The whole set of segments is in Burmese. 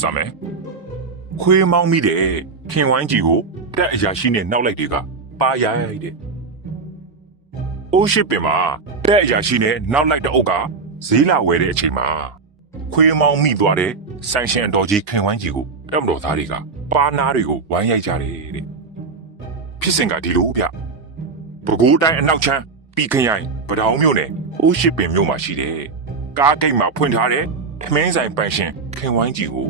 စမယ်ခွေးမောင်းမိတဲ့ခင်ဝိုင်းကြီးကိုတက်အရာရှိနဲ့နောက်လိုက်တွေကပါရိုက်တဲ့အိုးရှိပင်မှာတက်အရာရှိနဲ့နောက်လိုက်တဲ့အုပ်ကဈေးလာဝယ်တဲ့အချိန်မှာခွေးမောင်းမိသွားတဲ့ဆန်ရှင်အတော်ကြီးခင်ဝိုင်းကြီးကိုတက်မတော်သားတွေကပါနာတွေကိုဝိုင်းရိုက်ကြတယ်တဲ့ဖြစ်စဉ်ကဒီလိုဗျပဲခူးတိုင်းအနောက်ချမ်းပြီးခရိုင်ပဒေါင်းမြို့နယ်အိုးရှိပင်မြို့မှာရှိတယ်ကားဂိတ်မှာဖွင့်ထားတဲ့ထမင်းဆိုင်ပန်ရှင် ခင်ဝိုင်းကြီးကို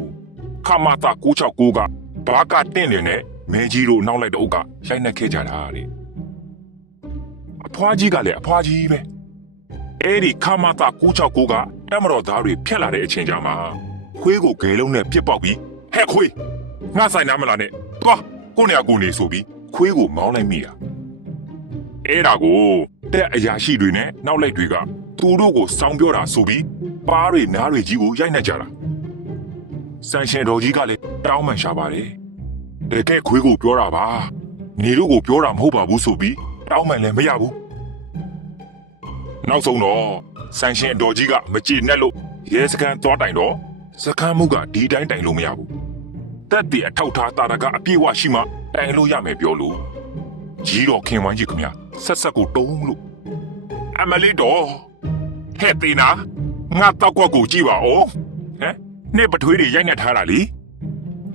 ခမတာ969ကဘာကတင့်တယ်နဲ့မဲကြီးတို့နောက်လိုက်တဲ့အုပ်ကရိုက်နှက်ခဲ့ကြတာတဲ့အဖွားကြီးကလည်းအဖွားကြီးပဲအဲ့ဒီခမတာ969ကတမတော်သားတွေဖျက်လာတဲ့အချိန်ကြမှာခွေးကိုဂဲလုံးနဲ့ပြစ်ပေါက်ပြီးဟဲ့ခွေးငါဆိုင်နာမလားနဲ့သွားကိုနေရာကိုနေဆိုပြီးခွေးကိုမောင်းလိုက်မိတာအဲ့ဒါကိုတဲ့အရာရှိတွေနဲ့နောက်လိုက်တွေကသူတို့ကိုစောင်းပြောတာဆိုပြီးပါးတွေနားတွေကြီးကိုရိုက်နှက်ကြတာ ဆန်ရှင်တော်ကြီးကလည်းတောင်းပန်ရှာပါတယ်။တကယ်ခွေးကိုပြောတာပါ။နေတို့ကိုပြောတာမဟုတ်ပါဘူးဆိုပြီးတောင်းပန်လည်းမရဘူး။နောက်ဆုံးတော့ဆန်ရှင်တော်ကြီးကမကြည်နဲ့လို့ရဲစခန်းသွားတိုင်တော့စခန်းမှုကဒီတိုင်းတိုင်လို့မရဘူး။တက်တီအထောက်ထားတာရကအပြည့်အဝရှိမှတိုင်လို့ရမယ်ပြောလို့ကြီးတော်ခင်ဝမ်းကြီးခင်ဗျာဆက်ဆက်ကိုတုံးလို့အမလီတော်ဟဲ့တီနာငါတော့ကွက်ကိုကြည့်ပါဦးဟမ် နှစ်ပထွေးတွေရိုက်နှက်ထားတာလေ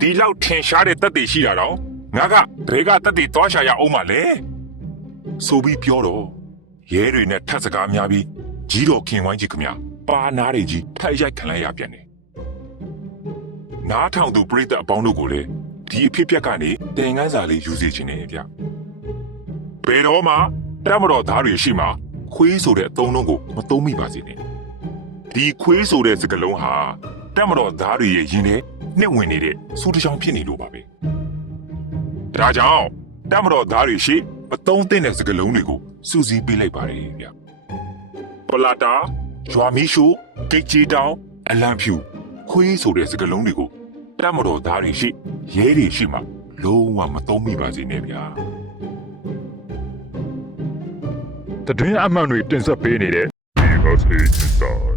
ဒီလောက်ထင်ရှားတဲ့တက်တွေရှိတာတော့ငါကဘဲကတက်တွေသွားရှာရအောင်မလဲဆိုပြီးပြောတော့ရဲတွေနဲ့ထက်စကားများပြီးကြီးတော်ခင်ဝိုင်းကြီးခမပါနာတွေကြီးထိုက်ရိုက်ခံလိုက်ရပြန်တယ်နားထောင်သူပြိတ္တအပေါင်းတို့ကိုလည်းဒီအဖြစ်အပျက်ကနေတင်ငန်းစာလေးယူစီခြင်းနေဗျဘယ်တော့မှတမတော်သားတွေရှိမှခွေးဆိုတဲ့အသုံးလုံးကိုမသုံးမိပါစေနဲ့ဒီခွေးဆိုတဲ့စကလုံးဟာ တက်မတော်သားတွေရဲ့ရင်ထဲနှစ်ဝင်နေတဲ့စူးတစ်ချောင်းဖြစ်နေလို့ပါပဲ။ဒါကြောင့်တက်မတော်သားတွေရှိမသုံးသင့်တဲ့စကလုံးတွေကိုစူးစီးပေးလိုက်ပါတယ်ဗျ။ပလာတာဂျွာမီရှိုဂိတ်ကြီးတောင်အလံဖြူခွေးဆိုတဲ့စကလုံးတွေကိုတက်မတော်သားတွေရှိရဲတွေရှိမှလုံးဝမသုံးမိပါစေနဲ့ဗျာ။တတွင်းအမှန်တွေတင်ဆက်ပေးနေတဲ့ Because Inside